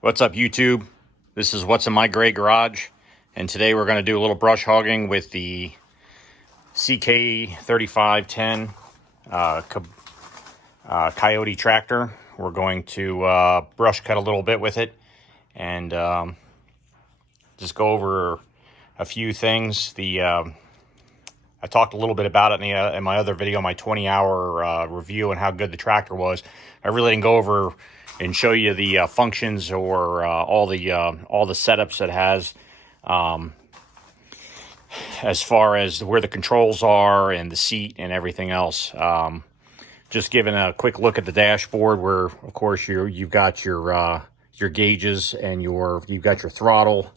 What's up, YouTube? This is What's in My Gray Garage, and today we're going to do a little brush hogging with the CK3510 Kioti Tractor. We're going to brush cut a little bit with it and just go over a few things. I talked a little bit about it in my other video, my 20-hour review and how good the tractor was. I really didn't go over and show you the functions or all the setups it has, as far as where the controls are and the seat and everything else. Just giving a quick look at the dashboard, where of course you've got your gauges and you've got your throttle,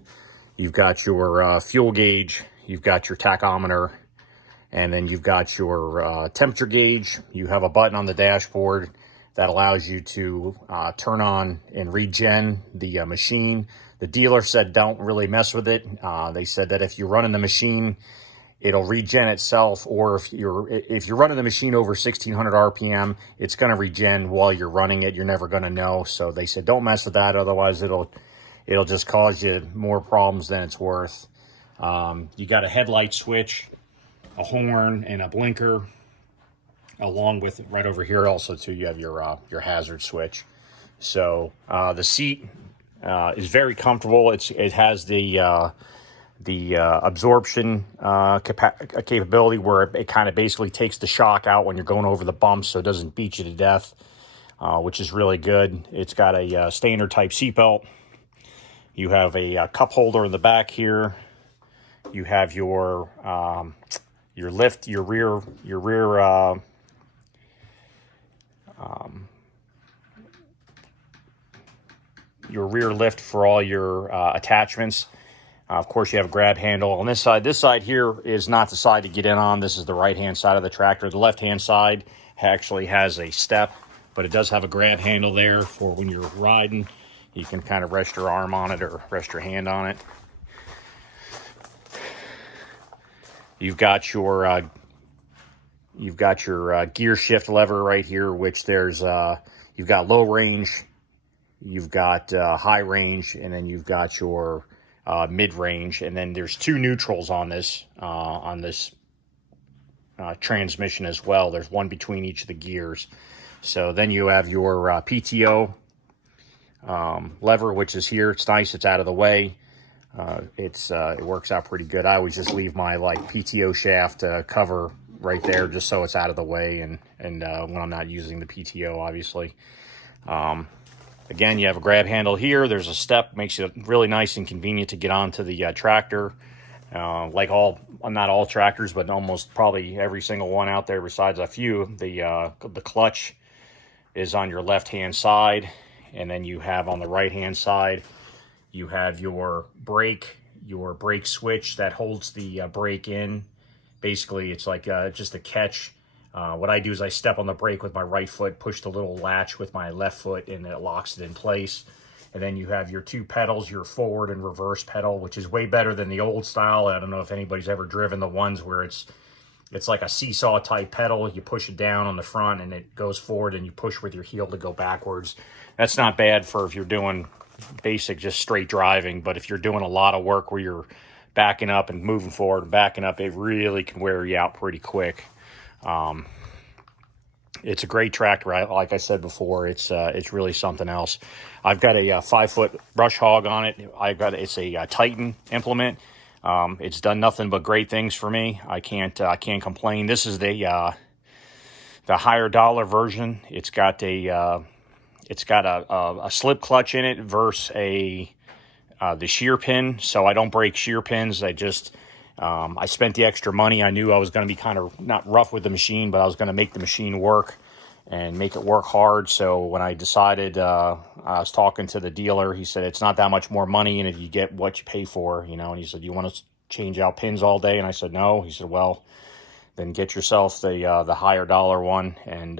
you've got your fuel gauge, you've got your tachometer, and then you've got your temperature gauge. You have a button on the dashboard that allows you to turn on and regen the machine. The dealer said don't really mess with it. They said that if you're running the machine, it'll regen itself, or if you're running the machine over 1600 RPM, it's going to regen while you're running it. You're never going to know. So they said don't mess with that, otherwise it'll just cause you more problems than it's worth. You got a headlight switch, a horn, and a blinker. Along with it, right over here also too, you have your hazard switch. So the seat is very comfortable. It has the absorption capability, where it kind of basically takes the shock out when you're going over the bumps, so it doesn't beat you to death, which is really good. It's got a standard type seatbelt. You have a cup holder in the back here. You have your lift, your rear lift for all your attachments. Of course, you have a grab handle on this side. This side here is not the side to get in on. This is the right-hand side of the tractor. The left-hand side actually has a step, but it does have a grab handle there for when you're riding. You can kind of rest your arm on it or rest your hand on it. You've got your gear shift lever right here, which you've got low range, you've got high range, and then you've got your mid range, and then there's two neutrals on this transmission as well. There's one between each of the gears. So then you have your PTO lever, which is here. It's nice, it's out of the way. It works out pretty good. I always just leave my PTO shaft cover right there, just so it's out of the way, and when I'm not using the PTO, obviously. Again, you have a grab handle here. There's a step, makes it really nice and convenient to get onto the tractor. Not all tractors, but almost probably every single one out there besides a few, the clutch is on your left-hand side, and then you have on the right-hand side, you have your brake switch that holds the brake in. Basically, it's like just a catch. What I do is I step on the brake with my right foot, push the little latch with my left foot, and it locks it in place. And then you have your two pedals, your forward and reverse pedal, which is way better than the old style. I don't know if anybody's ever driven the ones where it's like a seesaw type pedal. You push it down on the front and it goes forward, and you push with your heel to go backwards. That's not bad for if you're doing basic, just straight driving. But if you're doing a lot of work where you're backing up and moving forward and backing up, it really can wear you out pretty quick. It's a great tractor. Like I said before, it's really something else. I've got a 5-foot brush hog on it. It's a Titan implement. It's done nothing but great things for me. I can't complain. This is the higher dollar version. It's got a slip clutch in it versus the shear pin, so I don't break shear pins. I spent the extra money. I knew I was going to be kind of not rough with the machine, but I was going to make the machine work and make it work hard. So when I decided, I was talking to the dealer. He said, it's not that much more money, and if you get what you pay for, and he said, you want to change out pins all day? And I said, no. He said, well, then get yourself the higher dollar one, and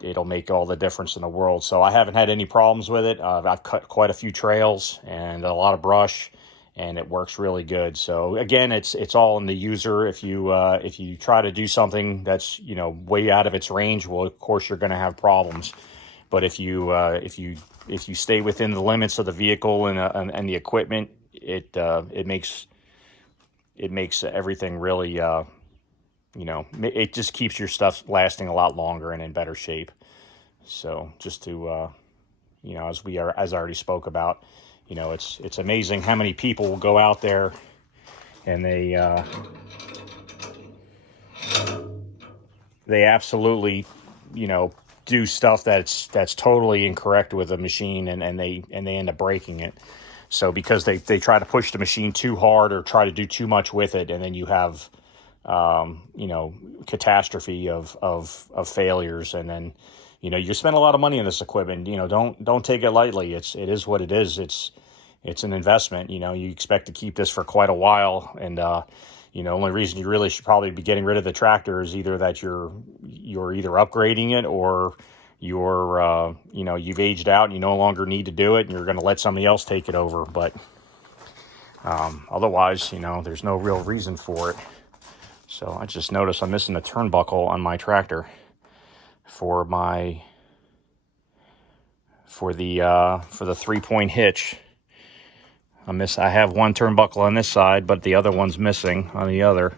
it'll make all the difference in the world. So I haven't had any problems with it. I've cut quite a few trails and a lot of brush, and it works really good. So again, it's all in the user. If you try to do something that's way out of its range, well, of course you're going to have problems. But if you stay within the limits of the vehicle and the equipment, it makes everything really, it just keeps your stuff lasting a lot longer and in better shape. So just to, as I already spoke about, it's amazing how many people will go out there and they absolutely, do stuff that's totally incorrect with a machine, and they end up breaking it. So because they try to push the machine too hard or try to do too much with it, and then you have catastrophe of failures, and then you spend a lot of money on this equipment. Don't take it lightly. It is what it is. It's an investment. You expect to keep this for quite a while, and only reason you really should probably be getting rid of the tractor is either that you're either upgrading it, or you've aged out and you no longer need to do it and you're going to let somebody else take it over. But otherwise, there's no real reason for it. So I just noticed I'm missing a turnbuckle on my tractor for the 3-point hitch. I have one turnbuckle on this side, but the other one's missing on the other.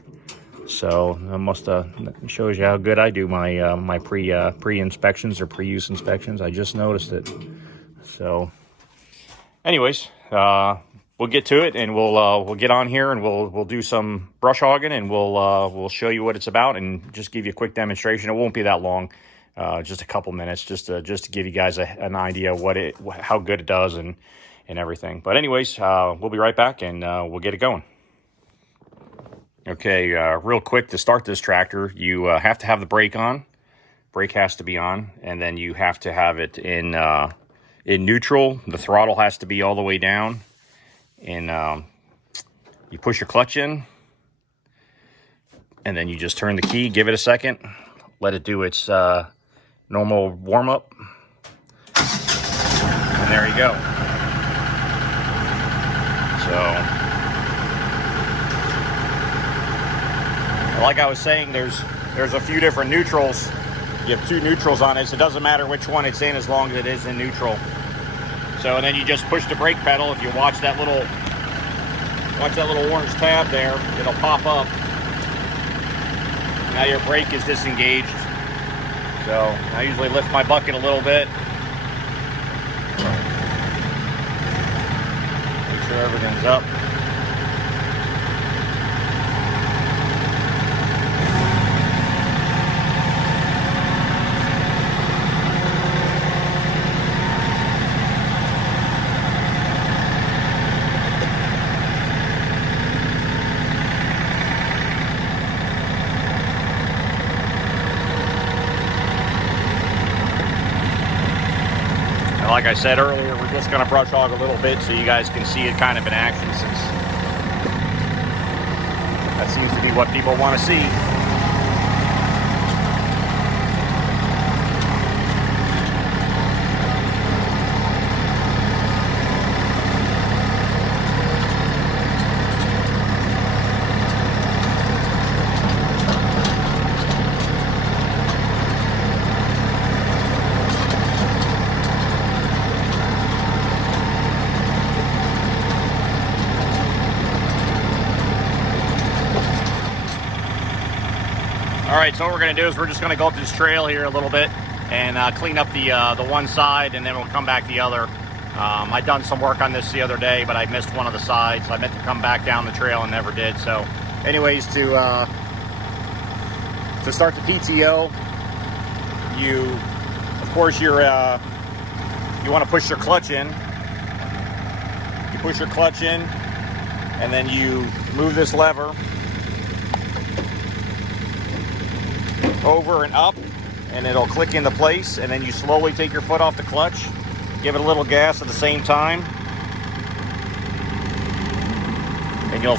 So that shows you how good I do my pre-inspections or pre-use inspections. I just noticed it. So anyways, we'll get to it, and we'll get on here, and we'll do some brush hogging, and we'll show you what it's about, and just give you a quick demonstration. It won't be that long, just a couple minutes, just to give you guys an idea of how good it does and everything. But anyways, we'll be right back, and we'll get it going. Okay, real quick, to start this tractor, you have to have the brake on. Brake has to be on, and then you have to have it in neutral. The throttle has to be all the way down, and you push your clutch in, and then you just turn the key, give it a second, let it do its normal warm-up, and there you go. So, like I was saying, there's a few different neutrals. You have 2 neutrals on it, so it doesn't matter which one it's in as long as it is in neutral. So, and then you just push the brake pedal. If you watch that little orange tab there, it'll pop up. Now your brake is disengaged. So I usually lift my bucket a little bit. Make sure everything's up. Like I said earlier, we're just going to brush hog a little bit so you guys can see it kind of in action, since that seems to be what people want to see. Alright, so what we're going to do is we're just going to go up this trail here a little bit and clean up the one side, and then we'll come back the other. I'd done some work on this the other day, but I missed one of the sides. I meant to come back down the trail and never did. So anyways, to start the PTO, of course you want to push your clutch in. You push your clutch in, and then you move this lever over and up, and it'll click into place, and then you slowly take your foot off the clutch, give it a little gas at the same time, and you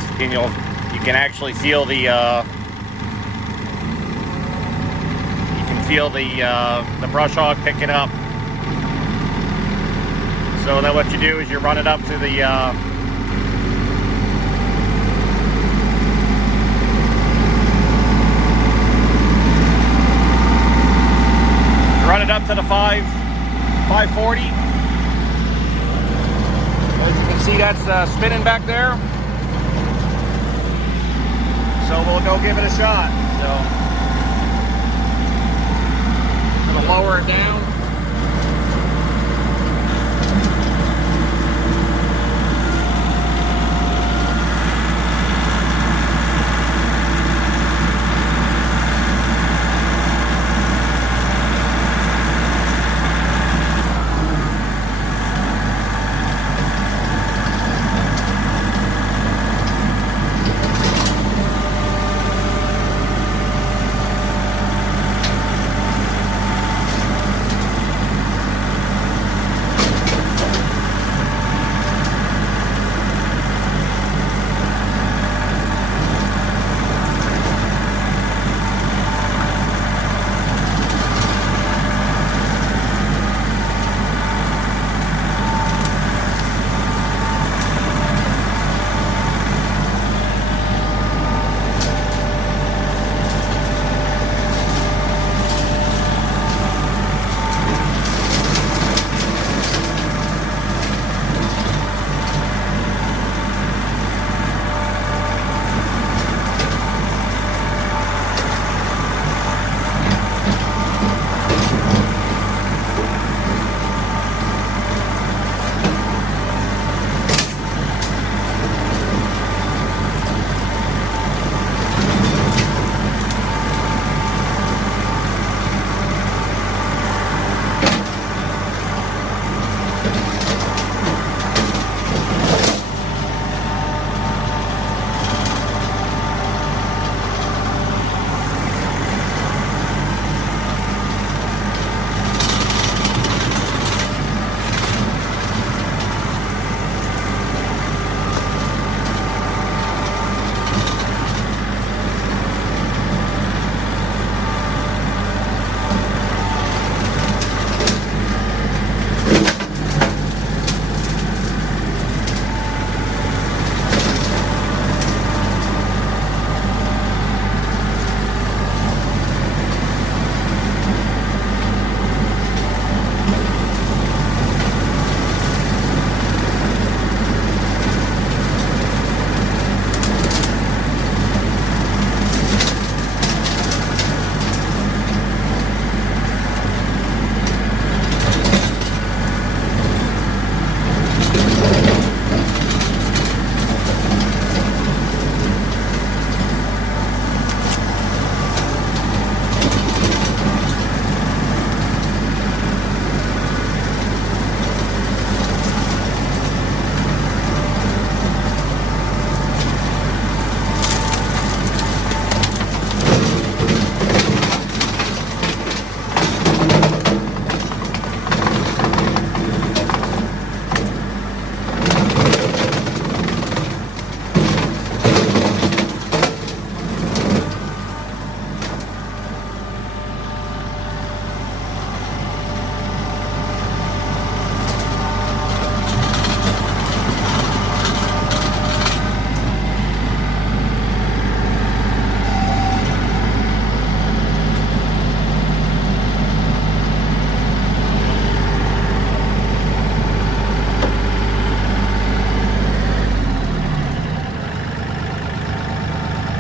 can actually feel the brush hog picking up. So then what you do is you run it up to the run it up to the 5 540. As you can see, that's spinning back there. So we'll go give it a shot. So I'm gonna lower it down.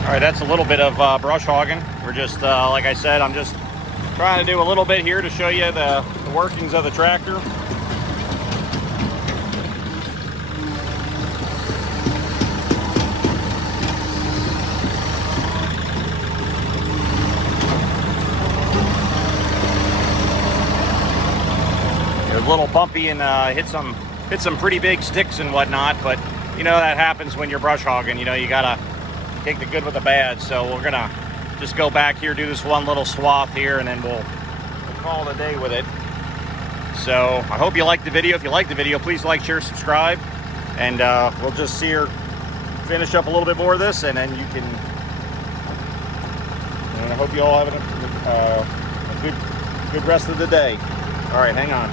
All right, that's a little bit of brush hogging. We're just, like I said, I'm just trying to do a little bit here to show you the workings of the tractor. It was a little bumpy and hit some pretty big sticks and whatnot, but you know that happens when you're brush hogging. You know, you gotta take the good with the bad. So we're gonna just go back here, do this one little swath here, and then we'll call it a day with it. So I hope you liked the video. If you liked the video, please like, share, subscribe, and we'll just see her finish up a little bit more of this, and then you can. And I hope you all have a good rest of the day. All right, hang on.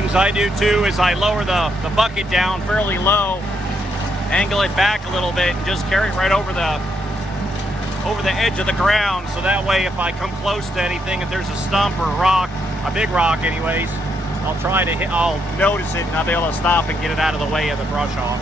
things I do too is I lower the bucket down fairly low, angle it back a little bit, and just carry it right over the edge of the ground, so that way if I come close to anything, if there's a stump or a rock, a big rock anyways, I'll notice it and I'll be able to stop and get it out of the way of the brush hog.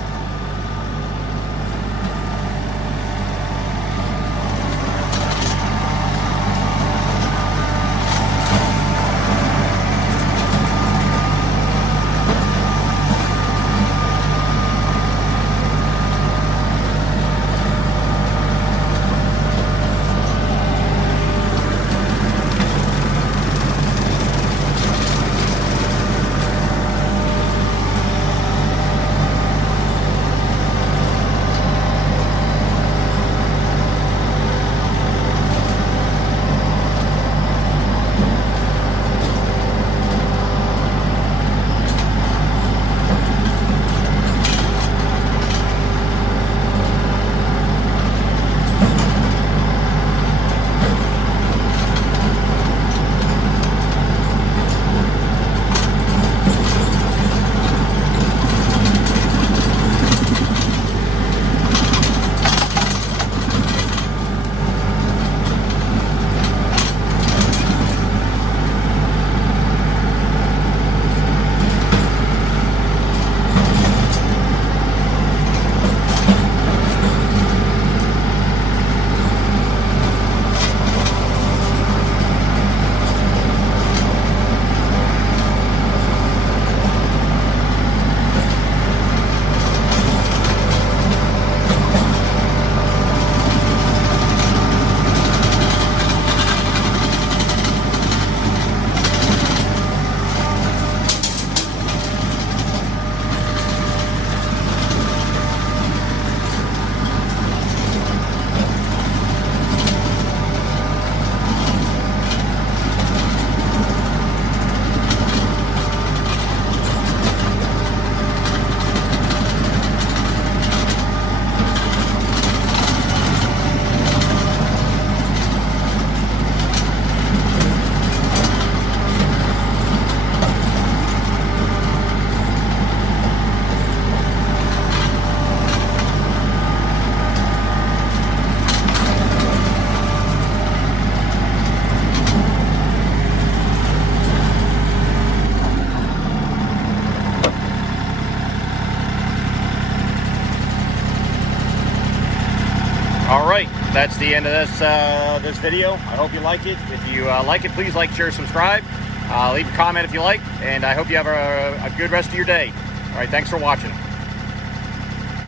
All right, that's the end of this video. I hope you like it. If you like it, please like, share, subscribe. Leave a comment if you like, and I hope you have a good rest of your day. All right, thanks for watching.